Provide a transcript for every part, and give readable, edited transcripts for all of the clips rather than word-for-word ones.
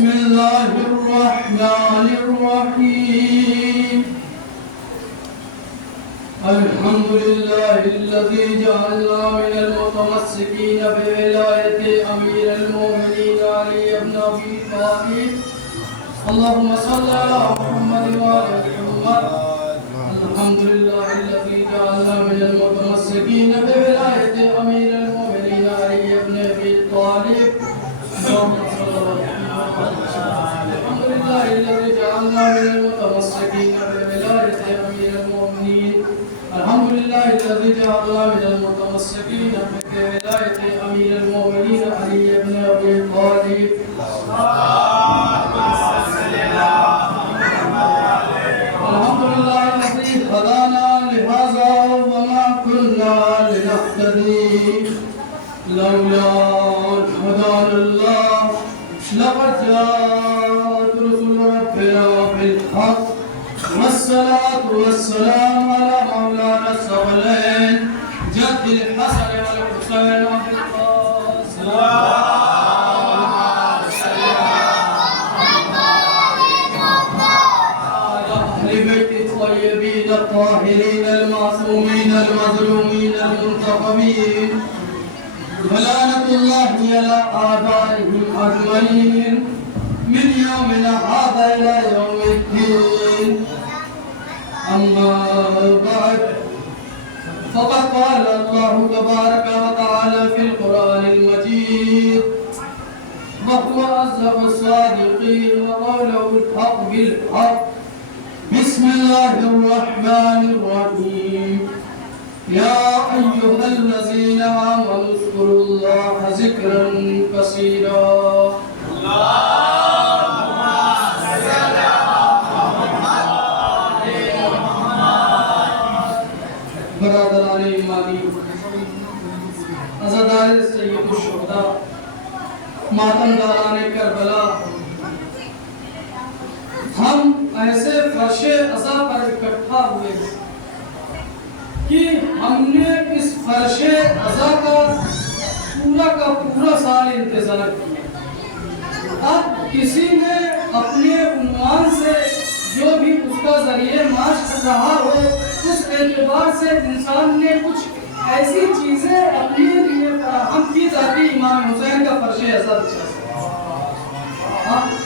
بسم الله الرحمن الرحيم الحمد لله الذي جعلنا من المتمسكين بولاية أمير المؤمنين علي بن أبي طالب اللهم صل على محمد وعلى محمد الحمد لله الذي جعلنا من المتمسكين بولاية أمير المؤمنين علي بن أبي طالب الحمد لله الذي جعلنا من المتمسكين بولاية أمير المؤمنين الحمد لله الذي جعلنا من المتمسكين بولاية أمير المؤمنين علي بن أبي طالب الحمد لله الذي هدانا لهذا وما كنا لنهتدي لولا أن هدانا الله لقد جاءت رسل ربنا بالحق والصلاة والسلام على مولانا الثقلين جد الحسن والحسين وأبي القاسم الطيبين الطاهرين المعصومين المظلومين المنتقمين ولعنة الله على أعدائهم أجمعين من يومنا هذا إلى يوم الدين أما بعد فقد قال الله تبارك وتعالى في القرآن المجيد وهو أصدق الصادقين وقوله الحق بالحق بسم الله الرحمن الرحيم يا أيها الذين آمنوا اذكروا الله ذكرا كثيرا اللهم صل على محمد برادران ایمانی عزادار سید الشہداء ماتمداران کربلا ہم ایسے فرش عزا پر اکٹھا ہوئے کہ ہم نے اس فرش عزا کا پورا سال انتظار کیا اب کسی نے اپنے عنوان سے جو بھی اس کا ذریعہ معاش کر رہا ہو اس اعتبار سے انسان نے کچھ ایسی چیزیں اپنے لیے فراہم کی جاتی امام حسین کا فرش عزا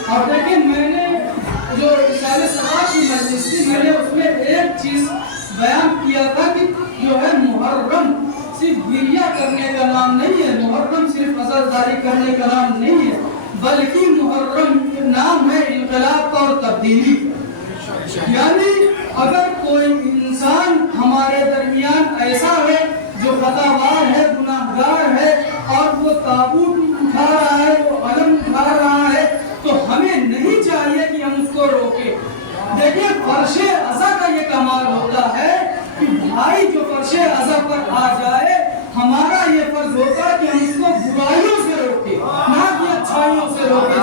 اور دیکھیں میں نے جو رسالہ صبا کی مجلس تھی میں نے اس میں ایک چیز بیان کیا تھا کہ جو ہے محرم صرف گریہ کرنے کا نام نہیں ہے محرم صرف عزاداری کرنے کا نام نہیں ہے بلکہ محرم نام ہے انقلاب اور تبدیلی یعنی اگر کوئی انسان ہمارے درمیان ایسا ہے جو خطاوار ہے گناہگار ہے اور وہ تابوت اٹھا رہا ہے وہ علم اٹھا رہا ہے تو ہمیں نہیں چاہیے کہ ہم اس کو روکیں دیکھیں فرش عزا کا یہ کمال ہوتا ہے کہ بھائی جو فرش عزا پر آ جائے ہمارا یہ فرض ہوتا ہے کہ ہم اس کو برائیوں سے روکیں نہ کہ اچھائیوں سے روکیں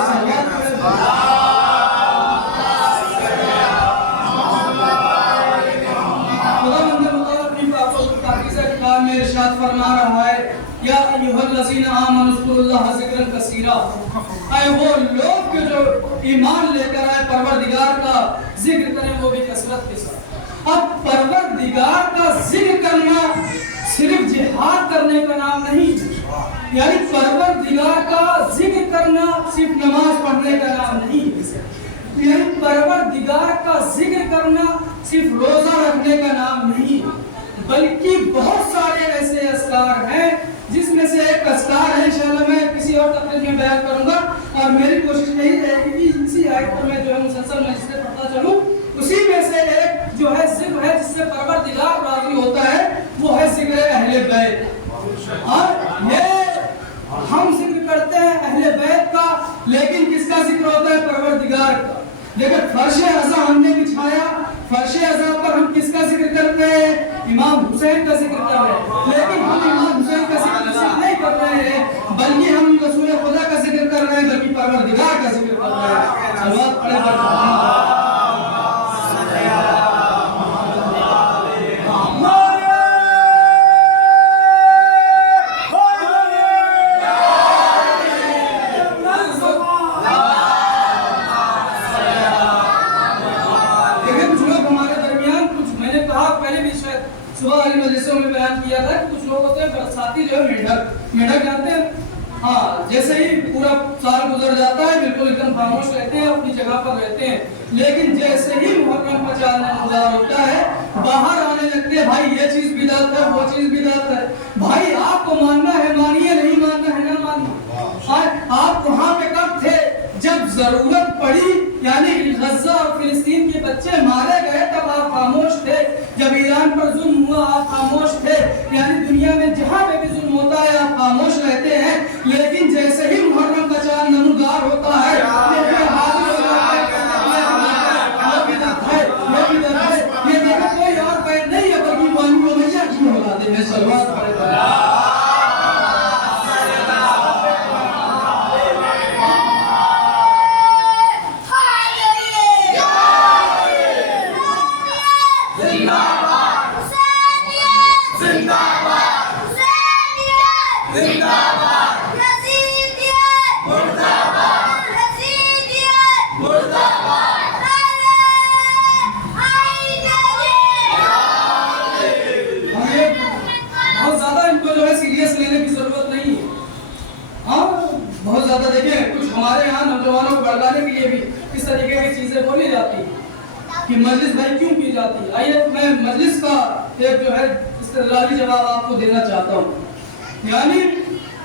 میں ارشاد فرما رہا ہے یا ایھا الذین آمنوا اذکروا اللہ ذکرا کثیرا اے وہ لوگ کہ جو ایمان لے کر آئے پروردگار کا ذکر کریں وہ بھی کثرت کے ساتھ اب پروردگار کا ذکر کرنا صرف جہاد کرنے کا نام نہیں یعنی پروردگار کا ذکر کرنا صرف نماز پڑھنے کا نام نہیں یعنی پروردگار کا ذکر کرنا صرف روزہ رکھنے کا نام نہیں بلکہ بہت سارے ایسے اذکار ہیں جس میں سے ایک اذکار ہے انشاءاللہ میں کسی اور تقریر میں بیان کروں گا اور میری کوشش یہی رہے گی کہ اسی آیت پر میں جو ہے مسلسل میں جس سے پڑھتا چلوں اسی میں سے ایک جو ہے ذکر ہے جس سے پروردگار راضی ہوتا ہے وہ ہے ذکر اہل بیت اور یہ ہم ذکر کرتے ہیں اہل بیت کا لیکن کس کا ذکر ہوتا ہے پروردگار کا لیکن فرش عزا ہم نے بچھایا فرش عزا پر ہم کس کا ذکر کرتے ہیں امام حسین کا ذکر کر رہے ہیں لیکن ہم امام حسین کا ذکر نہیں کر رہے ہیں بلکہ ہم رسول خدا کا ذکر کر رہے ہیں بلکہ پروردگار کا ذکر کر رہے ہیں صلوات پڑھیں صبح والی مجلسوں میں بیان کیا تھا کہ کچھ لوگ ہوتے ہیں برساتی جو ہے میڈک جانتے ہیں، ہاں جیسے ہی پورا سال گزر جاتا ہے بالکل ایک دم خاموش رہتے ہیں، اپنی جگہ پر رہتے ہیں، لیکن جیسے ہی محرم کا چاند نمودار ہوتا ہے باہر آنے لگتے ہیں، بھائی یہ چیز بدعت ہے، وہ چیز بدعت ہے، بھائی آپ کو ماننا ہے مانیے، نہیں ماننا ہے نہ مانیے۔ آپ وہاں پہ کب تھے جب ضرورت پڑی، یعنی غزہ اور فلسطین کے بچے مارے گئے تب آپ خاموش تھے، جب ایران پر ظلم ہوا آپ خاموش تھے، یعنی دنیا میں جہاں پہ بھی ظلم ہوتا ہے آپ خاموش رہتے ہیں، لیکن جیسے ہی محرم کا چاند نمودار ہوتا ہے یہ دیکھا کوئی اور بات نہیں ہے بلکہ پانی کو بچا کی اولاد میں سلوات پڑھے ہمارے یہاں نوجوانوں کو بھڑکانے کے لیے بھی اس طریقے کی چیزیں بولی جاتی کہ مجلس بھائی کیوں کی جاتی ہے۔ آئیے میں مجلس کا ایک جو ہے استدلالی جواب آپ کو دینا چاہتا ہوں، یعنی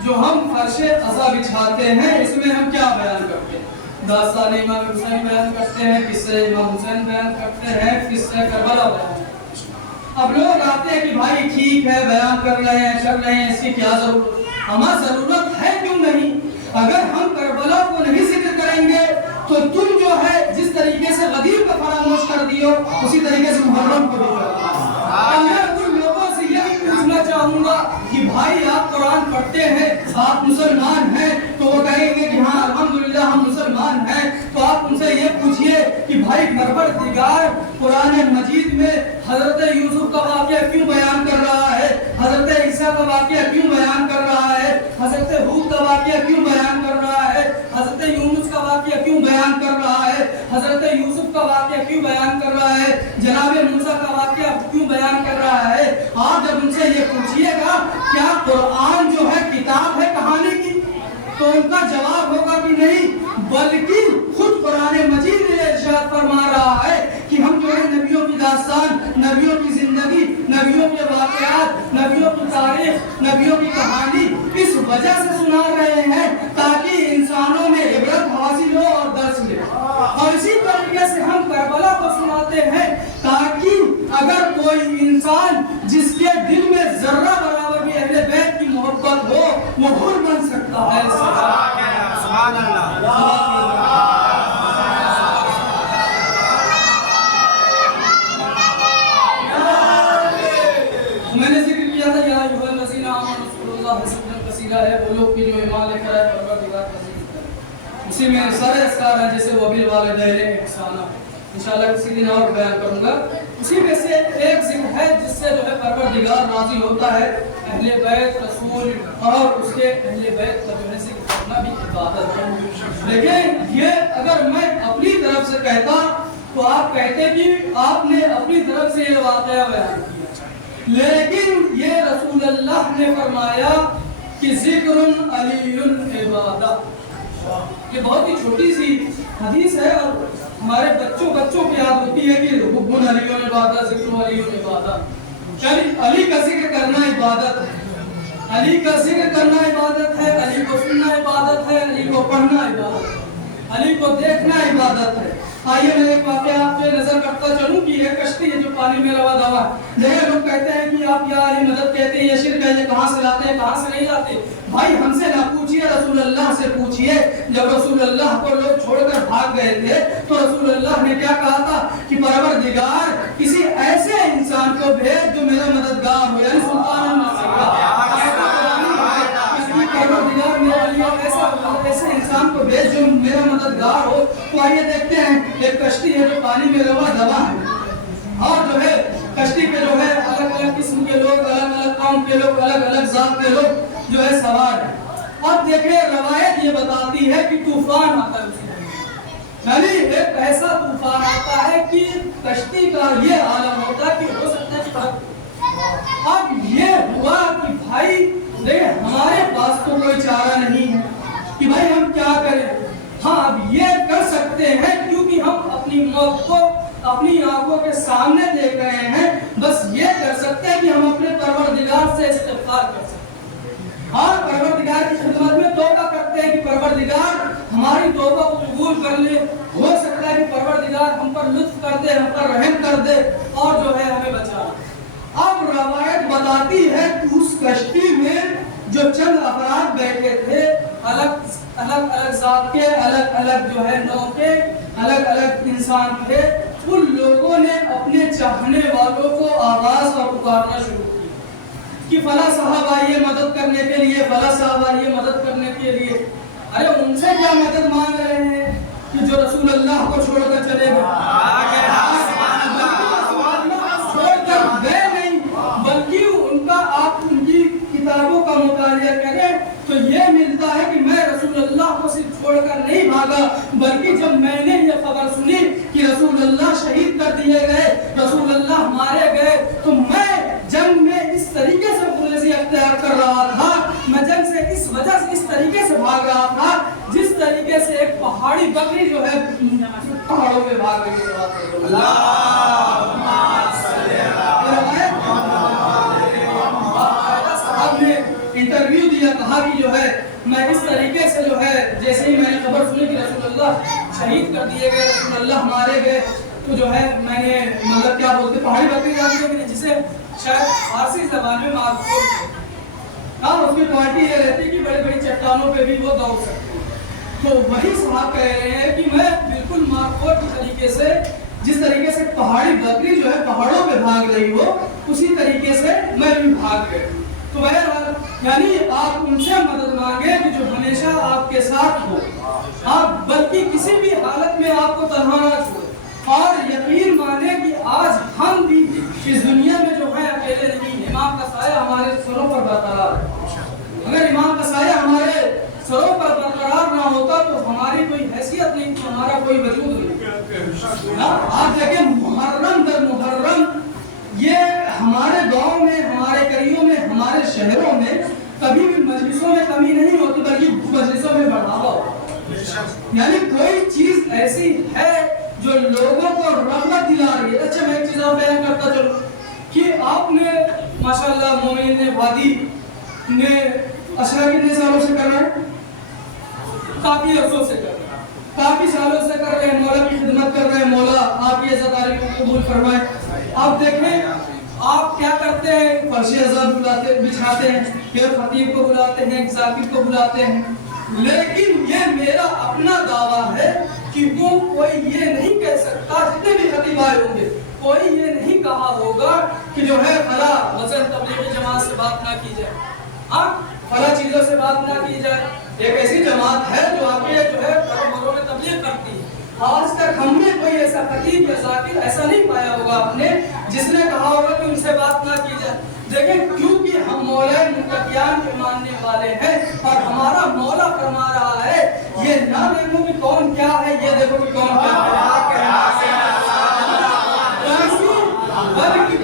جو ہم فرش عزا بچھاتے ہیں اس میں ہم کیا بیان کرتے ہیں؟ داستان امام حسین بیان کرتے ہیں، قصہ امام حسین بیان کرتے ہیں، قصہ کربلا بیان کرتے ہیں۔ اب لوگ آتے ہیں کہ بھائی ٹھیک ہے بیان کر رہے ہیں چل رہے ہیں، اس کی کیا ضرورت؟ ہمیں ضرورت ہے کیوں نہیں؟ اگر ہم کربلا کو نہیں ذکر کریں گے تو تم جو ہے جس طریقے سے غدیر کو فراموش کر دیو اسی طریقے سے محرم کو بھی کرو۔ میں ان لوگوں سے یہ پوچھنا چاہوں گا کہ بھائی آپ قرآن پڑھتے ہیں، آپ مسلمان ہیں، تو وہ کہیں گے کہ ہاں الحمدللہ ہم مسلمان ہیں، تو آپ ان سے یہ پوچھئے کہ بھائی پروردگار قرآن مجید میں حضرت یوسف کا واقعہ کیوں بیان کر رہا ہے، حضرت عیسیٰ کا واقعہ کیوں بیان کر رہا ہے، حضرت ہود کا واقعہ کیوں بیان کر رہا ہے، حضرت یونس کا واقعہ کیوں بیان کر رہا ہے، حضرت یوسف کا واقعہ کیوں بیان کر رہا ہے، جناب موسیٰ کا واقعہ کیوں بیان کر رہا ہے؟ آپ جب ان سے یہ پوچھئے گا کیا قرآن جو ہے کتاب ہے کہانی کی، تو ان کا جواب ہوگا کہ نہیں، بلکہ خود قرآن مجید نے ارشاد فرما رہا ہے کہ ہم جو ہے نبیوں کی داستان، نبیوں کی زندگی، نبیوں کے واقعات، نبیوں کی تاریخ، نبیوں کی کہانی اس وجہ سے سنا رہے ہیں تاکہ انسانوں میں عبرت حاصل ہو اور درس لے، اور اسی طریقے سے ہم کربلا کو سناتے ہیں تاکہ اگر کوئی انسان جس کے دل میں ذرہ برابر بھی اہل بیت کی محبت ہو وہ حر بن سکتا ہے۔ سبحان اللہ۔ میں نے ذکر کیا تھا یا ایھا الذین آمنوا اذکروا اللہ ذکرا کثیرا ہے، وہ لوگ جو ایمان لے کر آئے پروردگار کا ذکر کریں، اسی میں سارے اذکار ہیں جیسے وبالوالدین احسانا، انشاءاللہ کسی دن اور بیان کروں گا۔ اسی میں سے ایک ذکر ہے جس سے جو ہے پروردگار راضی ہوتا ہے، اہل بیت رسول اور اس کے اہل بیت کا جو ہے ذکر کرنا بھی عبادت ہے۔ لیکن یہ اگر میں اپنی طرف سے کہتا تو آپ کہتے کہ آپ نے اپنی طرف سے یہ واقعہ بیان کیا، لیکن یہ رسول اللہ نے فرمایا کہ ذکر علی عبادت، یہ بہت ہی چھوٹی سی حدیث ہے اور ہمارے بچوں کی یاد ہوتی ہے کہ حب علی عبادت، ذکر علی عبادت، یعنی علی کا ذکر کرنا عبادت ہے، علی کا ذکر کرنا عبادت ہے، علی کو سننا عبادت ہے، علی کو پڑھنا عبادت ہے، علی کو دیکھنا عبادت ہے۔ آئیے میں ایک واقعہ آپ سے نظر کرتا چلوں کہ یہ کشتی ہے جو پانی میں روا دوا ہے، دیکھیں لوگ کہتے ہیں کہ آپ یا علی مدد کہتے ہیں، یہ شرک ہے، یہ کہاں سے لاتے ہیں، کہاں سے نہیں لاتے؟ بھائی ہم سے نہ پوچھئے، رسول اللہ سے پوچھئے۔ جب رسول اللہ کو لوگ چھوڑ کر بھاگ گئے تھے تو رسول اللہ نے کیا کہا تھا کہ پروردگار کسی ایسے انسان کو بھیج جو میرا مددگار ہو، یعنی سلطان النصر، پروردگار میرے لیے ایسے انسان کو بھیج جو میرا مددگار ہو۔ تو آئیے دیکھتے ہیں ایک کشتی ہے جو پانی میں روا دوا ہے، اور جو ہے کشتی پہ جو ہے الگ الگ قسم کے لوگ، الگ الگ قوم کے لوگ، الگ الگ ذات کے لوگ جو ہے سوار ہیں۔ اب دیکھیں روایت یہ بتاتی ہے کہ طوفان آتا ہے اسی دن، یعنی ایک ایسا طوفان آتا ہے کہ کشتی کا یہ عالم ہوتا ہے کہ ہو سکتا ہے کہ اب یہ ہوا کہ بھائی دیکھیں ہمارے پاس تو کوئی چارہ نہیں ہے کہ بھائی ہم کیا کریں. ہاں اب یہ کر سکتے ہیں کیونکہ ہم اپنی موت کو اپنی آنکھوں کے سامنے دیکھ رہے ہیں. بس یہ کر سکتے ہیں کہ ہم اپنے پروردگار سے استغفار کر سکتے ہیں اور پروردگار کی خدمت میں توبہ کرتے ہیں کہ پروردگار ہماری توبہ کو قبول کر لے. ہو سکتا ہے کہ پروردگار ہم پر لطف کر دے, ہم پر رحم کر دے اور جو ہے ہمیں بچا. اب روایت بتاتی ہے کہ اس کشتی میں جو چند افراد بیٹھے تھے, الگ ذات کے, الگ جو ہے نوع کے, الگ انسان تھے, ان لوگوں نے اپنے چاہنے والوں کو آواز اور پکارنا شروع کی کہ فلاں صاحب آئیے مدد کرنے کے لیے, فلاں صاحب آئیے مدد کرنے کے لیے. ارے ان سے کیا مدد مانگ رہے ہیں کہ جو رسول اللہ کو چھوڑ کر چلے گئے, چھوڑ کر گئے نہیں, بلکہ ان کا آپ ان کی کتابوں کا مطالعہ کریں تو یہ ملتا ہے کہ میں رسول اللہ کو صرف چھوڑ کر نہیں بھاگا, بلکہ جب میں نے یہ خبر سنی کہ رسول اللہ شہید کر دیے گئے, رسول اللہ مارے گئے, تو میں جنگ میں اس طریقے سے خلوصی اختیار کر رہا تھا, میں جنگ سے اس وجہ سے اس طریقے سے بھاگ رہا تھا جس طریقے سے ایک پہاڑی بکری جو ہے پہاڑوں میں بھاگ رہی ہے. صاحب نے انٹرویو دیا, کہا کہ جو ہے میں اس طریقے سے جو ہے جیسے ہی میں نے خبر سنی کہ رسول اللہ شہید کر دیے گئے, رسول اللہ مارے گئے, تو جو ہے میں نے مطلب کیا بولتے پہاڑی بکری جانتے ہیں جسے شاید فارسی زبان میں مارکوٹ ہے, ہاں اس کی کوالٹی یہ رہتی کہ بڑی بڑی چٹانوں پہ بھی وہ دوڑ سکتے ہیں. تو وہی صاحب کہہ رہے ہیں کہ میں بالکل مارکوٹ کی طریقے سے, جس طریقے سے پہاڑی بکری جو ہے پہاڑوں پہ بھاگ رہی ہو اسی طریقے سے میں بھی بھاگ گیا. تو بہرحال یعنی آپ ان سے مدد مانگے کہ جو ہمیشہ آپ کے ساتھ ہو, آپ بلکہ کسی بھی حالت میں آپ کو تنہا نہ چھوڑے, اور یقین مانے کہ آج ہم بھی اس دنیا میں جو ہے اکیلے نہیں. امام کا سایہ ہمارے سروں پر برقرار ہے. اگر امام کا سایہ ہمارے سروں پر برقرار نہ ہوتا تو ہماری کوئی حیثیت نہیں, تو ہمارا کوئی وجود نہیں. آپ دیکھیں محرم در محرم یہ ہمارے گاؤں میں, ہمارے قریوں میں, ہمارے شہروں میں کبھی بھی مجلسوں میں کمی نہیں ہوتی, بلکہ مجلسوں میں بڑھاوا ہوتا. یعنی کوئی چیز ایسی ہے جو لوگوں کو رغبت دلا رہی ہے. اچھا میں ایک چیز اور بیان کرتا چلوں کہ آپ نے ماشاءاللہ مومنین نے وادی نے اشرا کتنے سالوں سے کر رہے ہیں, کافی عرصوں سے کر رہے ہیں, کافی سالوں سے کر رہے ہیں, مولا کی خدمت کر رہے ہیں. مولا آپ یہ عزت عالی کو قبول فرمائے. آپ دیکھیں آپ کیا کرتے ہیں, فرش اذان بچھاتے ہیں, پھر خطیب کو بلاتے ہیں, ذاکر کو بلاتے ہیں, لیکن یہ میرا اپنا دعویٰ ہے کہ وہ کوئی یہ نہیں کہہ سکتا, جتنے بھی خطیب آئے ہوں گے کوئی یہ نہیں کہا ہوگا کہ جو ہے فلاں مثلا تبلیغی جماعت سے بات نہ کی جائے, ہاں فلاں چیزوں سے بات نہ کی جائے. ایک ایسی جماعت ہے جو آپ کے جو ہے گھروں میں تبلیغ کرتی ہے. آج تک ہم نے کوئی ایسا خطیب یا ذاکر ایسا نہیں پایا ہوگا آپ نے جس نے کہا ہوگا کہ ان سے بات نہ کی جائے. دیکھیں کیونکہ ہم مولا متقیان کے ماننے والے ہیں اور ہمارا مولا فرما رہا ہے یہ نہ دیکھو کہ کون کیا ہے, یہ دیکھو کہ کون کیا ہے, بلکہ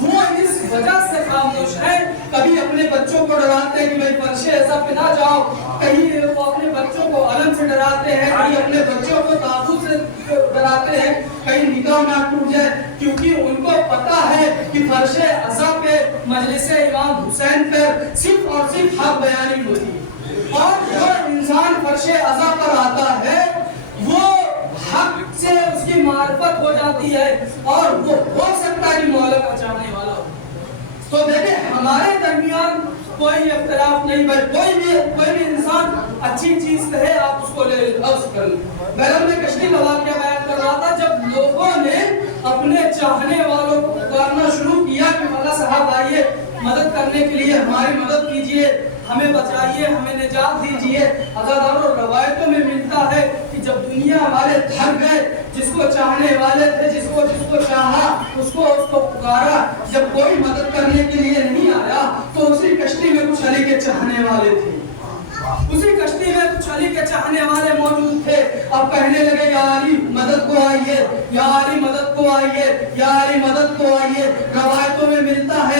وہ اس وجہ سے خاموش ہے. کبھی اپنے بچوں کو ڈراتے ہیں کہ بھائی فرش ایسا پہ نہ جاؤ, کہیں وہ اپنے بچوں کو علم سے ڈراتے ہیں, کہیں اپنے بچوں کو تابوت سے ڈراتے ہیں, کہیں نکاح نہ ٹوٹ جائے, کیونکہ ان کو پتا ہے کہ فرش عزا پہ مجلس امام حسین پر صرف اور صرف حق بیانی ہوتی ہے. اور جو انسان فرش عزا پر آتا ہے وہ حق سے اس کی معرفت ہو جاتی ہے اور وہ ہو سکتا ہے کہ مولا کا چاہنے والا ہو. تو دیکھیں ہمارے درمیان کوئی اختلاف نہیں, بلکہ کوئی بھی انسان اچھی چیز کہے آپ اس کو لے لفظ کر لیں. بہرحال میں کشتی کا واقعہ بیان کر رہا تھا, جب لوگوں نے اپنے چاہنے والوں کو پکارنا شروع کیا کہ مولا صاحب آئیے مدد کرنے کے لیے ہماری مدد کیجئے, ہمیں بچائیے, ہمیں نجات دیجئے. عزادار و روایتوں میں ملتا ہے کہ جب دنیا والے تھک گئے, جس کو چاہنے والے تھے, جس کو چاہا اس کو پکارا, جب کوئی مدد کرنے کے لیے نہیں آیا تو اسی کشتی میں کچھ علی کے چاہنے والے تھے, اسی کشتی میں کچھ علی کے چاہنے والے موجود تھے. اب کہنے لگے یا علی مدد کو آئیے, یا علی مدد کو آئیے, یا علی مدد کو آئیے. روایتوں میں ملتا ہے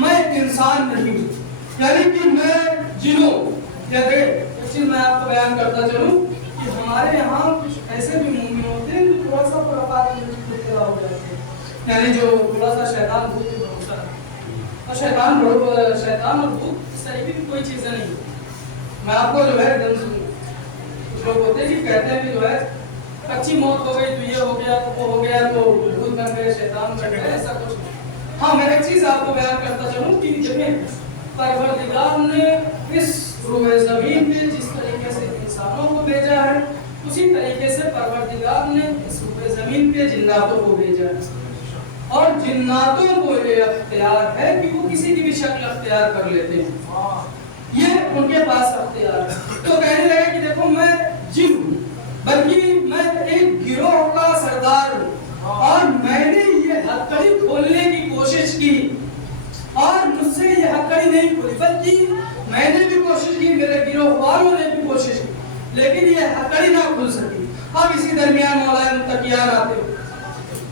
میں انسان نہیں ہوں، یعنی کہ میں جنوں جیسے ایک چیز میں آپ کو بیان کرتا چلوں کہ ہمارے یہاں کچھ ایسے بھی مومن ہوتے ہیں جو تھوڑا سا خرافات میں مبتلا ہو جاتے ہیں، یعنی جو تھوڑا سا شیطان بھوت پہ بھروسہ رکھتے ہیں، اور شیطان اور بھوت اس طریقے کی کوئی چیزیں نہیں ہوتی۔ میں آپ کو جو ہے کچھ لوگ ہوتے ہیں کہ کہتے ہیں کہ جو ہے کچی موت ہو گئی تو یہ ہو گیا تو وہ ہو گیا تو بھوت بن گئے شیطان بن گئے، ایسا کچھ نہیں۔ ہاں میں ایک چیز آپ کو بیان کرتا چلوں کہ دیکھیں پروردگار نے اس روئے زمین پہ جس طریقے سے انسانوں کو بھیجا ہے اسی طریقے سے پروردگار نے اس روئے زمین پہ جناتوں کو بھیجا ہے، اور جناتوں کو یہ اختیار ہے کہ وہ کسی کی بھی شکل اختیار کر لیتے ہیں، یہ ان کے پاس اختیار ہے۔ تو کہنے لگے کہ دیکھو میں جن ہوں بلکہ میں ایک گروہ کا سردار ہوں، اور میں نے یہ ہتھکڑی کھولنے کی کوشش کی اور مجھ سے یہ ہتھکڑی نہیں کھولی، بلکہ میں نے بھی کوشش کی، میرے گروہ والوں نے بھی کوشش کی، لیکن یہ ہتھکڑی نہ کھل سکی۔ اب اسی درمیان مولا متقیان آتے ہیں۔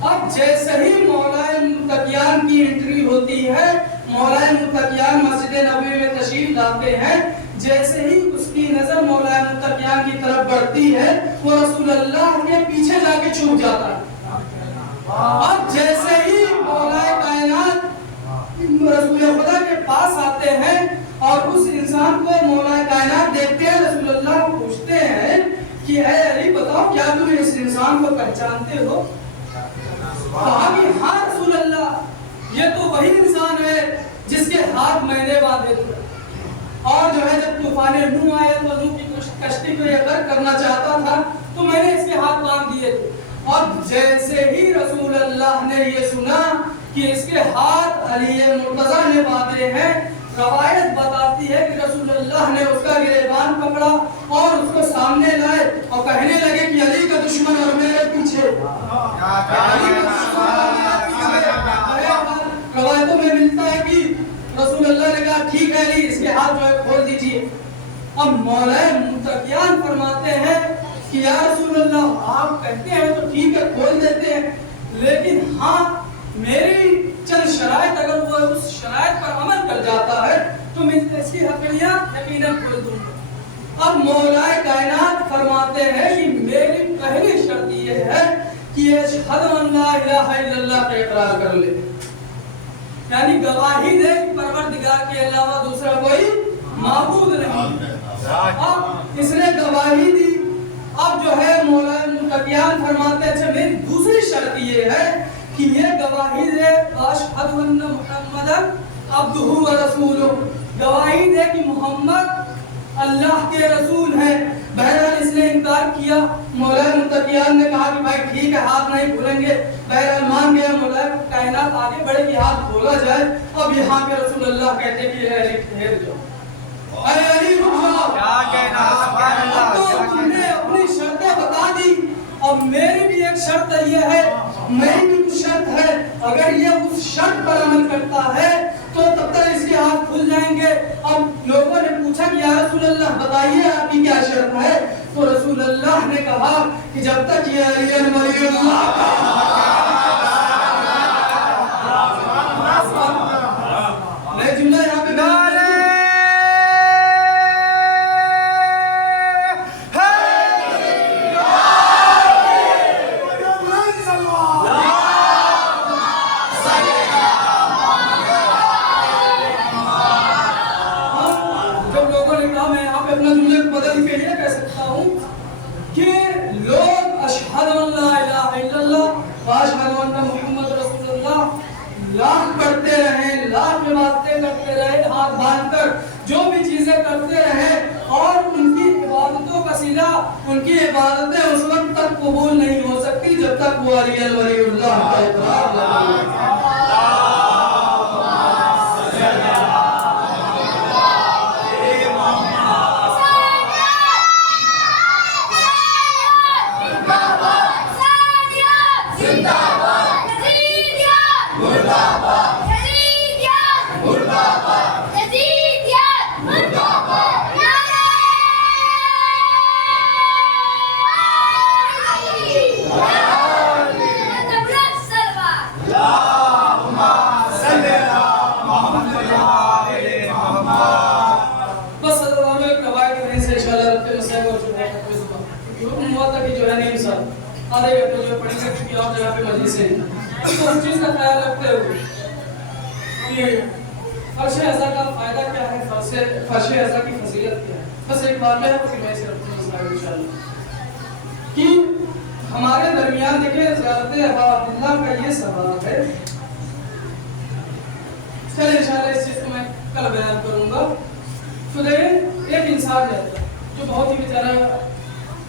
اب جیسے ہی مولا متقیان کی انٹری ہوتی ہے، مولا متقیان مسجد نبوی میں تشریف لاتے ہیں، جیسے ہی اس کی نظر مولا متقیان کی طرف بڑھتی ہے وہ رسول اللہ کے پیچھے جا کے چھپ جاتا ہے۔ اب جیسے ہی مولا کائنات رسول خدا کے پاس آتے ہیں اور اس انسان کو مولا کائنات دیکھتے ہیں، رسول اللہ پوچھتے ہیں کہ اے علی بتاؤ کیا تم اس انسان کو پہچانتے ہو؟ کہا کہ ہاں رسول اللہ یہ تو وہی انسان ہے جس کے ہاتھ میں نے باندھے تھے، اور جو ہے جب طوفان نوح آیا تو نوح کی کشتی کو یہ غرق کرنا چاہتا تھا تو میں نے اس کے ہاتھ باندھ دیے تھے۔ اور جیسے ہی رسول اللہ نے یہ سنا کہ اس کے ہاتھ علی مرتضیٰ نے باندھے ہیں، روایت بتاتی ہے کہ رسول اللہ نے اس کا گریبان پکڑا اور اس کو سامنے لائے اور کہنے لگے کہ علی کا دشمن اور میرے پیچھے، روایتوں میں ملتا ہے کہ رسول اللہ نے کہا ٹھیک ہے علی اس کے ہاتھ جو ہے کھول دیجیے۔ اب مولا متقیان فرماتے ہیں کہ یا رسول اللہ آپ کہتے ہیں تو ٹھیک ہے کھول دیتے ہیں، لیکن ہاں میری چند شرائط اگر وہ اس شرائط پر عمل کر جاتا ہے تو میں اس کی ہتھکڑیاں یقیناً کھول دوں گا۔ اب مولا کائنات فرماتے ہیں کہ میری پہلی شرط یہ ہے کہ اشہد ان لا الہ الا اللہ کا اقرار کر لے، یعنی گواہی دے کہ پروردگار کے علاوہ دوسرا کوئی معبود نہیں۔ اب اس نے گواہی دی، اب جو ہے مولا متقیان فرماتے ہیں اچھا میری دوسری شرط یہ ہے کہ یہ گواہی دے اشہد ان محمد عبدہ و رسولہ، گواہی دے کہ محمد اللہ کے رسول ہیں۔ بہرحال اس نے انکار کیا، مولا متقیان نے کہا کہ بھائی ٹھیک ہے ہاتھ نہیں کھولیں گے، بہرحال مان گیا۔ مولا کائنات آگے بڑھے کہ ہاتھ کھولا جائے، اب یہاں پہ رسول اللہ کہتے کہ اے علی ٹھہر جاؤ، اے علی رک جاؤ، کیا کہنا سبحان اللہ، تو تم نے اپنی شرطیں بتا دی، اب میری بھی ایک شرط یہ ہے، میری بھی کچھ شرط ہے، اگر یہ اس شرط پر عمل کرتا ہے تو تب تک اس کے ہاتھ کھل جائیں گے۔ اب لوگوں نے پوچھا کہ یا رسول اللہ بتائیے آپ کی کیا شرط ہے، تو رسول اللہ نے کہا کہ جب تک یہ علی ولی اللہ میں جملہ یہاں پہ کرتے رہیں، لاکھ باتیں کرتے رہے، ہاتھ باندھ کر جو بھی چیزیں کرتے رہے، اور ان کی عبادتوں کا صلہ، ان کی عبادتیں اس وقت تک قبول نہیں ہو سکتی جب تک وہ علی ولی اللہ کا اقرار نہ Allah ہوا تھا کہ جو ہے نیم سال آدھے گھنٹے جو پڑھیں گے کسی اور جگہ پہ مجلسیں ہیں، تو اس چیز کا خیال رکھتے ہوئے کہ فرش ازا کا فائدہ کیا ہے، فرش ازا کی فضیلت کیا ہے. بس ایک بات ہے کہ میں اسے رکھتا ہوں انشاءاللہ کہ ہمارے درمیان دیکھیں حضرت ابا عبداللہ کا یہ سوال ہے. چلے انشاءاللہ اس چیز کو میں کل بیان کروں گا. تو دیکھیں ایک انسان رہتا ہے جو بہت ہی بیچارہ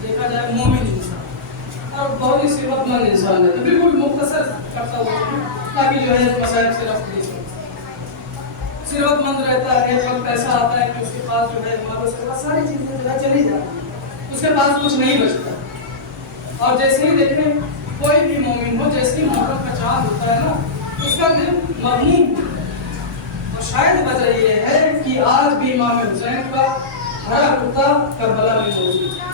دیکھا جائے مومن انسان اور بہت ہی صفت مند انسان ہے. بالکل مختصر کرتا ہوا تاکہ جو ہے مسائل سے رفت نہیں صفت مند رہتا ہے. ایک وقت ایسا آتا ہے کہ اس کے پاس جو ہے مال اس کے پاس ساری چیزیں جو ہے چلی جاتی ہیں، اس کے پاس کچھ نہیں بچتا. اور جیسے ہی دیکھیں کوئی بھی مومن ہو، جیسے ہی محرم کا چاند ہوتا ہے نا اس کا دل مغموم. اور شاید وجہ یہ ہے کہ آج بھی امام حسین کا ہرا کرتا کربلا میں موجود ہے،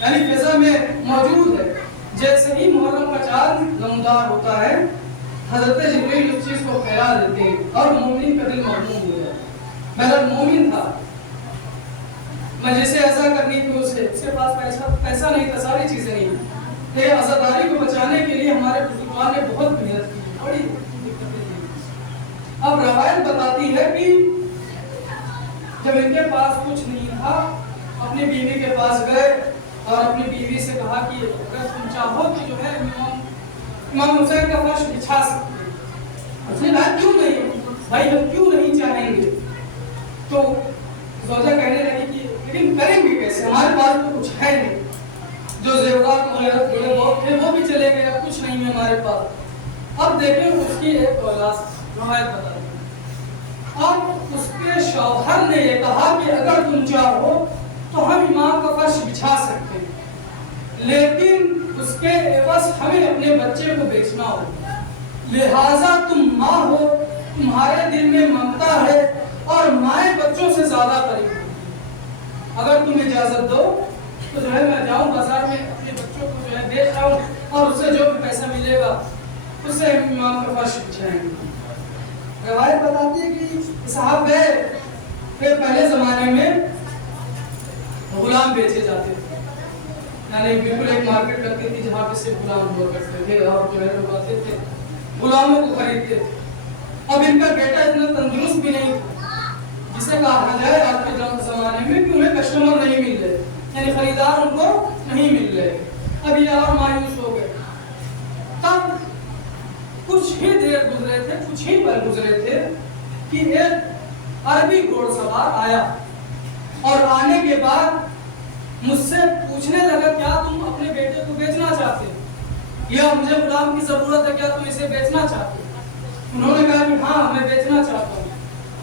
یعنی فضا میں موجود ہے. جیسے ہی محرم کا چاند نمودار ہوتا ہے حضرت جبریل اس چیز کو پھیلا دیتے ہیں اور مومن کا دل مغموم ہو جاتا ہے. بہرحال مومن تھا، مجلس ایسا کرنی تھی اسے، اس کے پاس پیسہ نہیں تھا، ساری چیزیں نہیں تھے. عزاداری کو بچانے کے لیے ہمارے بزرگان نے بہت محنت کی، بڑی دقتیں دی. اب روایت بتاتی ہے کہ جب ان کے پاس کچھ نہیں تھا اپنی بیوی کے پاس گئے اور اپنی بیوی سے کہا کہ اگر تم چاہو کہ جو ہے امام حسین کا فرش بچھا سکتے ہیں. اس نے کہا کیوں نہیں بھائی، ہم کیوں نہیں چاہیں گے. تو زوجہ کہنے لگی کہ لیکن کریں گے کیسے، ہمارے پاس تو کچھ ہے نہیں. جو زیورات وغیرہ تھوڑے بہت تھے وہ بھی چلے گئے، اب کچھ نہیں ہے ہمارے پاس. اب دیکھیں اس کی ایک روایت بتا دی. اب اس کے شوہر نے یہ کہا کہ اگر تم چاہو تو ہم امام کا فرش بچھا سکتے ہیں، لیکن اس کے عوض ہمیں اپنے بچے کو بیچنا ہوگا. لہٰذا تم ماں ہو، تمہارے دل میں ممتا ہے اور مائیں بچوں سے زیادہ قریب ہے. اگر تم اجازت دو تو جو ہے میں جاؤں بازار میں اپنے بچوں کو جو ہے بیچ آؤں اور اس سے جو بھی پیسہ ملے گا اس سے امام کا فرش بچھائیں گے. روایت بتاتی ہے کہ صاحب پھر پہلے زمانے میں غلام بیچے جاتے تھے، یعنی بالکل ایک مارکیٹ لگتی تھی جہاں پہ صرف غلام ہوا کرتے تھے اور جو ہے لوگ آتے تھے غلاموں کو خریدتے تھے. اب ان کا بیٹا اتنا تندرست بھی نہیں جسے کہا جائے آج کے زمانے میں کہ انہیں کسٹمر نہیں مل رہے، یعنی خریدار ان کو نہیں مل رہے. اب یہ اور مایوس ہو گئے. تب کچھ ہی دیر گزرے تھے، کچھ ہی پل گزرے تھے کہ ایک عربی گھوڑ سوار آیا اور آنے کے بعد مجھ سے پوچھنے لگا کیا تم اپنے بیٹے کو بیچنا چاہتے ہو یا مجھے غلام کی ضرورت ہے، کیا تم اسے بیچنا چاہتے ہو. انہوں نے کہا کہ ہاں میں بیچنا چاہتا ہوں.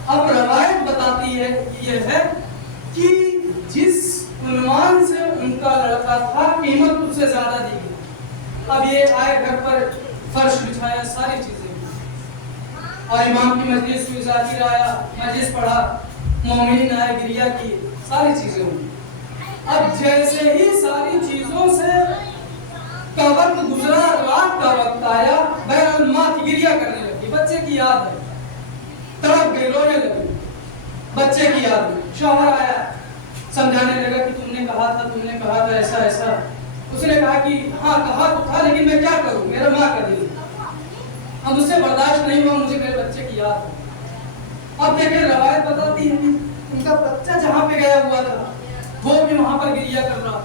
اب روایت بتاتی ہے یہ ہے کہ جس عنوان سے ان کا لڑکا تھا قیمت اس سے زیادہ دی گئی. اب یہ آئے گھر پر فرش بچھایا، ساری چیزیں اور امام کی مجلس کو ذاکر آیا، مجلس پڑھا، مومنین آئے، گریہ کی، ساری چیزیں ہوئی. اب جیسے ہی ساری چیزوں سے کا وقت گزرا، رات کا وقت آیا، بہرحال ماں کی گریہ کرنے لگی، بچے کی یاد ہے، تڑپ گئی، رونے لگی بچے کی یاد میں. شوہر آیا، سمجھانے لگا کہ تم نے کہا تھا ایسا ایسا. اس نے کہا کہ ہاں کہا تو تھا لیکن میں کیا کروں، میرا ماں کا دل، اب اس سے برداشت نہیں ہوا، مجھے میرے بچے کی یاد ہے. اب دیکھیں روایت بتاتی ہے ان کا بچہ جہاں پہ گیا ہوا تھا وہ بھی وہاں پر گریہ کر رہا.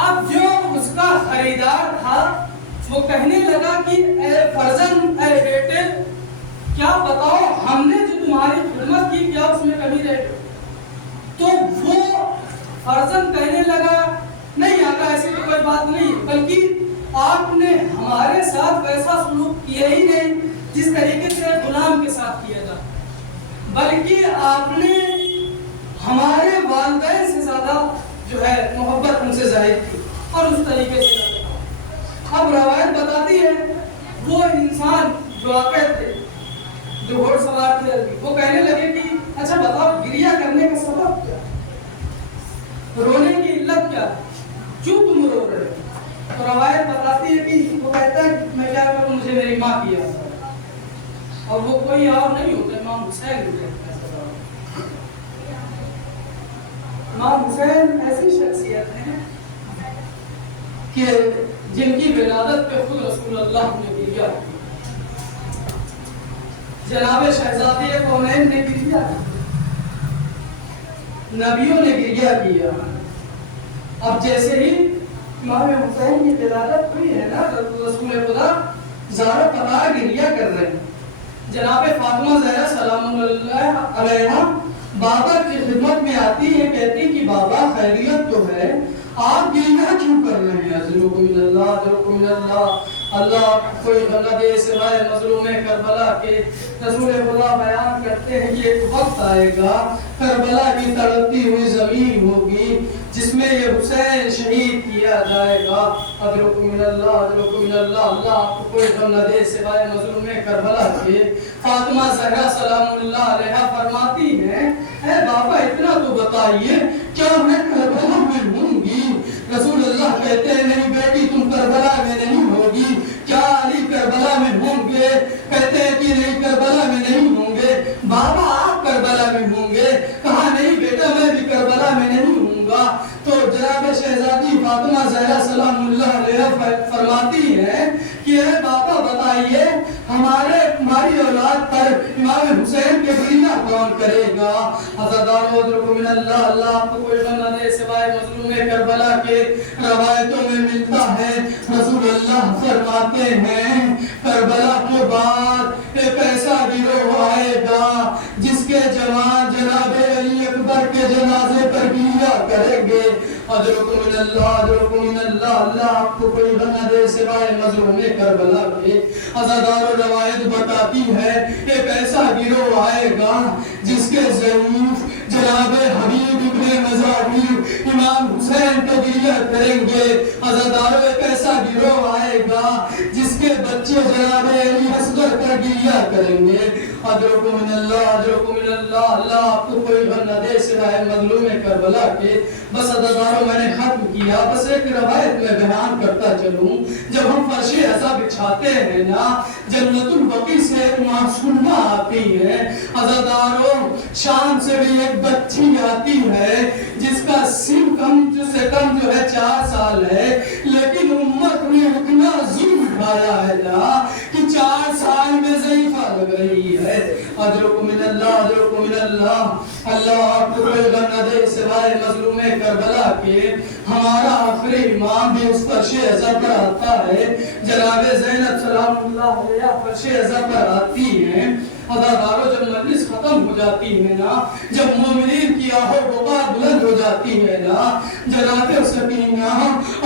اب جو اس کا خریدار تھا وہ کہنے لگا کہ اے فرزند، اے بیٹے، کیا بتاؤ ہم نے جو تمہاری خدمت کی کیا اس میں کمی رہ گئی. تو وہ فرزند کہنے لگا نہیں آقا ایسی تو کوئی بات نہیں، بلکہ آپ نے ہمارے ساتھ ویسا سلوک کیا ہی نہیں جس طریقے سے غلام کے ساتھ کیا جاتا، بلکہ آپ نے ہمارے والدین سے زیادہ جو ہے محبت ان سے ظاہر کی اور اس طریقے سے رکھا. اب روایت بتاتی ہے وہ انسان جو آقا تھے، جو گھوڑ سوار تھے، وہ کہنے لگے کہ اچھا بتاؤ گریہ کرنے کا سبب کیا، رونے کی علت کیا، کیوں تم رو رہے ہو. تو روایت بتاتی ہے کہ وہ کہتا ہے میں کیا کروں، مجھے میری ماں کی یاد ہے. اور وہ کوئی اور نہیں ہوتا، امام حسین ہوتے ہیں. امام حسین ایسی شخصیت ہیں کہ جن کی ولادت پہ خود رسول اللہ نے گریہ کی، جناب شہزادی کونین نے گریہ کی، نبیوں نے گریہ کیا۔ اب جیسے ہی امام حسین کی ولادت ہوئی ہے نا، رسول خدا زارا پتہ گریہ کر رہے ہیں۔ جناب فاطمہ زہرا سلام اللہ علیہا بابا کی خدمت میں آتی ہے، کہتی کہ بابا خیریت تو ہے، آپ گریہ کیوں کر رہے ہیں؟ اجرکم من اللہ، اجرکم من اللہ، اللہ کوئی غلہ دے سوائے مظلوم کربلا کے۔ رسول خدا بیان کرتے ہیں کہ ایک وقت آئے گا کربلا کی تڑپتی ہوئی زمین ہوگی جس میں یہ حسین شہید کیا جائے گا۔ اجرکم من اللہ، اجرکم من اللہ، اللہ آپ کو کوئی غم نہ دے سوائے مظلوم کربلا کے۔ فاطمہ زہرا سلام اللہ علیہا فرماتی ہیں اے بابا اتنا تو بتائیے کیا میں کربلا میں ہوں گی؟ رسول اللہ کہتے ہیں نہیں بیٹی تم کربلا میں نہیں ہوگی۔ کیا علی کربلا میں ہوں گے؟ کہتے ہیں کہ نہیں کربلا میں نہیں ہوں گے۔ بابا آپ کربلا میں ہوں گے؟ کہا نہیں بیٹا میں بھی کربلا میں نہیں ہوں گا۔ تو جناب شہزادی فاطمہ زہرا سلام اللہ علیہ فرماتی ہے کہ اے بابا بتائیے ہماری اولاد پر امام حسین کے گریہ کون کرے گا؟ عزادارو اجرکم من اللہ، اللہ آپ کو کوئی غم نہ دے سوائے مظلوم کربلا کے۔ روایتوں میں ملتا ہے رسول اللہ فرماتے ہیں کربلا کے بعد ایک ایسا گروہ آئے گا جس کے جوان جناب علی اکبر کے جنازے پر گریہ کریں گے۔ اجرکم من اللہ، اجرکم من اللہ، اللہ آپ کو کوئی غم نہ دے سوائے مظلوم کربلا کے۔ عزادارو روایت بتاتی ہے ایک ایسا گروہ آئے گا جس کے ضعیف جناب حبیب ابن مظاہر امام حسین کا گریہ کریں گے۔ عزادارو ایک ایسا گروہ آئے گا جس کے بچے جناب علی اصغر کا گریہ کریں گے۔ اجرکم من اللہ، اجرکم من اللہ، اللہ آپ کو کوئی غم نہ دے سوائے مظلوم کربلا کے۔ بس عزادارو میں نے ختم کیا، بس ایک روایت میں بیان کرتا چلوں۔ جب ہم فرش عزا بچھاتے ہیں نا جنت البقیع سے ایک معصومہ آتی ہے۔ عزادارو شام سے بھی ایک بچی آتی ہے جس کا سن کم سے کم جو ہے 4 سال ہے، لیکن امت نے اتنا ظلم اٹھایا ہے نا کہ 4 سال میں ضعیفہ لگ رہی ہے۔ اجرکم من اللہ، اجرکم من اللہ، اللہ آپ کو کوئی غم نہ دے سوائے مظلوم کربلا کے۔ ہمارا آخری امام بھی اس فرش عزا پر آتا ہے، جناب زینب سلام اللہ علیہ فرش عزا پر آتی ہیں۔ عزادارو جب مجلس ختم ہو جاتی ہے نا، جب مومنین کی آہو بکار بلند ہو جاتی ہے نا، جناب سکینہ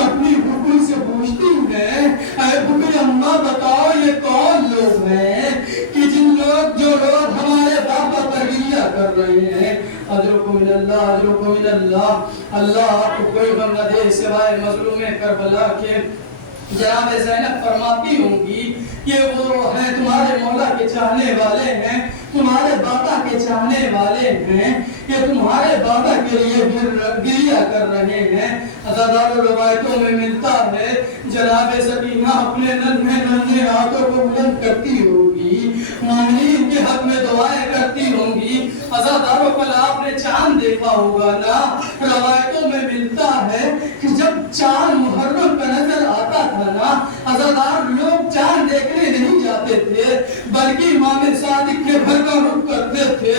اپنی بھکل سے پوچھتی ہیں اے بھکل اماں بتاؤ یہ کون لوگ ہیں کہ جو لوگ ہمارے بابا پر گریہ کر رہے ہیں؟ اجرکم من اللہ، اجرکم من اللہ، اللہ آپ کو کوئی غم نہ دے سوائے مظلوم کربلا کے۔ جناب زینب فرماتی ہوں گی یہ وہ ہیں تمہارے مولا کے چاہنے والے ہیں، تمہارے بابا کے چاہنے والے ہیں، یہ تمہارے بابا کے لیے گریہ کر رہے ہیں۔ عزادارو روایتوں میں ملتا ہے جناب سکینہ اپنے ننھے ہاتھوں کو بلند کرتی ہوگی، مومنین کے حق میں دعائیں کرتی ہوں گی۔ عزادارو کل آپ نے چاند دیکھا ہوگا نا، روایتوں میں ملتا ہے کہ جب چاند محرم کا نظر آتا تھا نا، عزادار لوگ چاند دیکھنے نہیں جاتے تھے بلکہ امام صادق کے گھر کا رخ کرتے تھے۔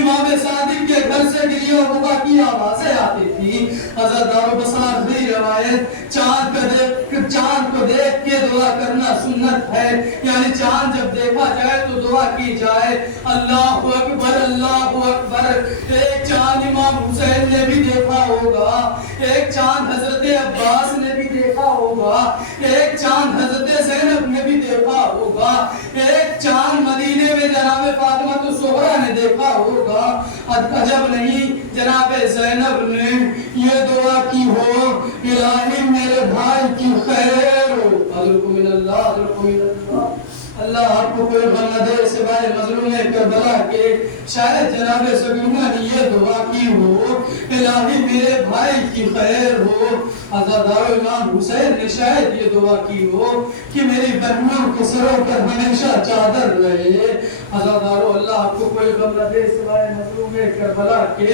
امام صادق کے گھر سے گریہ وبا کی آوازیں آتی تھی۔ عزادارو بس آخری روایت چاند کو دیکھ کے دعا کرنا سنت ہے، یعنی چاند جب دیکھا جائے تو دعا کی جائے اللہ اکبر اللہ اکبر۔ ایک چاند امام حسین نے بھی دیکھا ہوگا، ایک چاند حضرت عباس نے بھی دیکھا ہوگا، ایک چاند حضرت زینب نے بھی دیکھا ہوگا، ایک چاند مدینے میں جناب فاطمہ الصغریٰ نے دیکھا ہوگا۔ عجب نہیں جناب زینب نے یہ دعا کی ہو الہی میرے بھائی کی خیر ہو۔ اجرکم من اللہ، اجرکم من اللہ، اللہ آپ کو کوئی غم نہ دے سوائے مظلوم کربلا کے۔ شاید جناب سکینہ نے یہ دعا کی ہو الہی میرے بھائی کی خیر ہو۔ عزادارو امام حسین نے شاید یہ دعا کی ہو کہ میری بہنوں کے سروں پر ہمیشہ چادر رہے۔ عزادارو اللہ آپ کو کوئی غم نہ دے سوائے مظلوم کربلا کے۔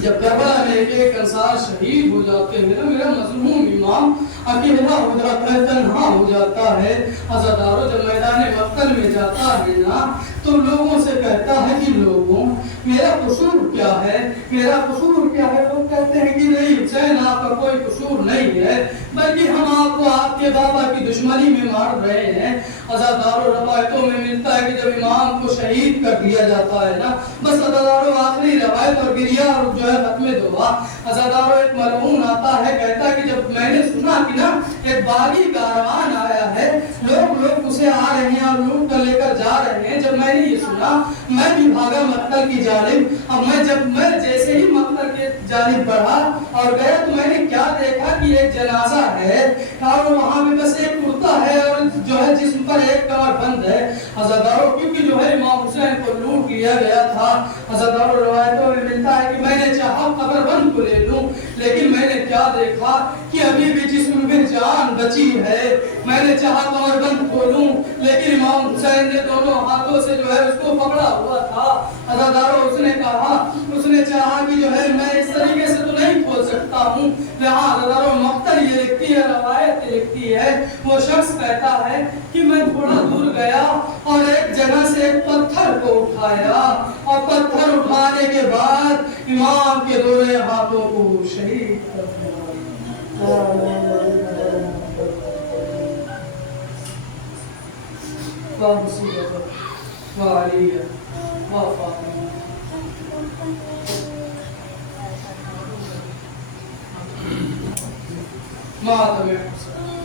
جب کربلا میں ایک انصار شہید ہو جاتے ہیں نا، میرا مظلوم امام اکیلا ہو جاتا ہے، تنہا ہو جاتا ہے، عزادارو جب میدان مقتل میں جاتا ہے نا تو لوگوں سے کہتا ہے کہ لوگوں میرا قصور کیا ہے، میرا قصور کیا ہے؟ لوگ کہتے ہیں کہ نہیں حسین آپ کا کوئی قصور نہیں ہے، بلکہ ہم آپ کو آپ کے بابا کی دشمنی میں مار رہے ہیں۔ عزادارو روایتوں میں ملتا ہے کہ جب امام کو شہید کر دیا جاتا ہے نا، بس عزادارو آخری روایت اور گریہ اور جو ہے ختم دعا، عزادارو ایک ملعون آتا ہے کہتا ہے کہ جب میں نے سنا کہ نا ایک باغی کاروان آیا ہے، لوگ اسے آ رہے ہیں اور لوٹ کر لے کر جا رہے ہیں، جب میں نے یہ سنا میں بھی بھاگا مقتل کی جانب۔ اب میں جیسے ہی مقتل کے جانب بڑھا اور گیا تو میں نے کیا دیکھا کہ ایک جنازہ ہے اور وہاں پہ بس ایک کرتا ہے اور جو ہے جسم پر ایک کمر بند ہے۔ عزادارو کیونکہ جو ہے امام حسین کو لوٹ لیا گیا تھا، عزادارو روایتوں میں ملتا ہے کہ میں نے چاہا قبر بند کو لے لوں، لیکن میں نے کیا دیکھا کہ ابھی بھی جسم میں جان بچی ہے۔ میں نے چاہا کمر بند کھولوں لیکن امام حسین نے دونوں ہاتھوں سے جو ہے اس کو پکڑا ہوا تھا۔ عزادارو اس نے کہا، اس نے چاہا کہ جو ہے میں اس طریقے سے تو نہیں کھول سکتا ہوں، لہٰذا عزادارو مقتل یہ لکھتی ہے، روایت لکھتی ہے، وہ شخص کہتا ہے کہ میں تھوڑا دور گیا اور ایک جگہ سے ایک پتھر کو اٹھایا اور پتھر اٹھانے کے بعد امام کے دونوں ہاتھوں کو شہید کر دیا۔ واہ مصیبت، واہ علی، واہ فاطمہ۔ ماتم حسین۔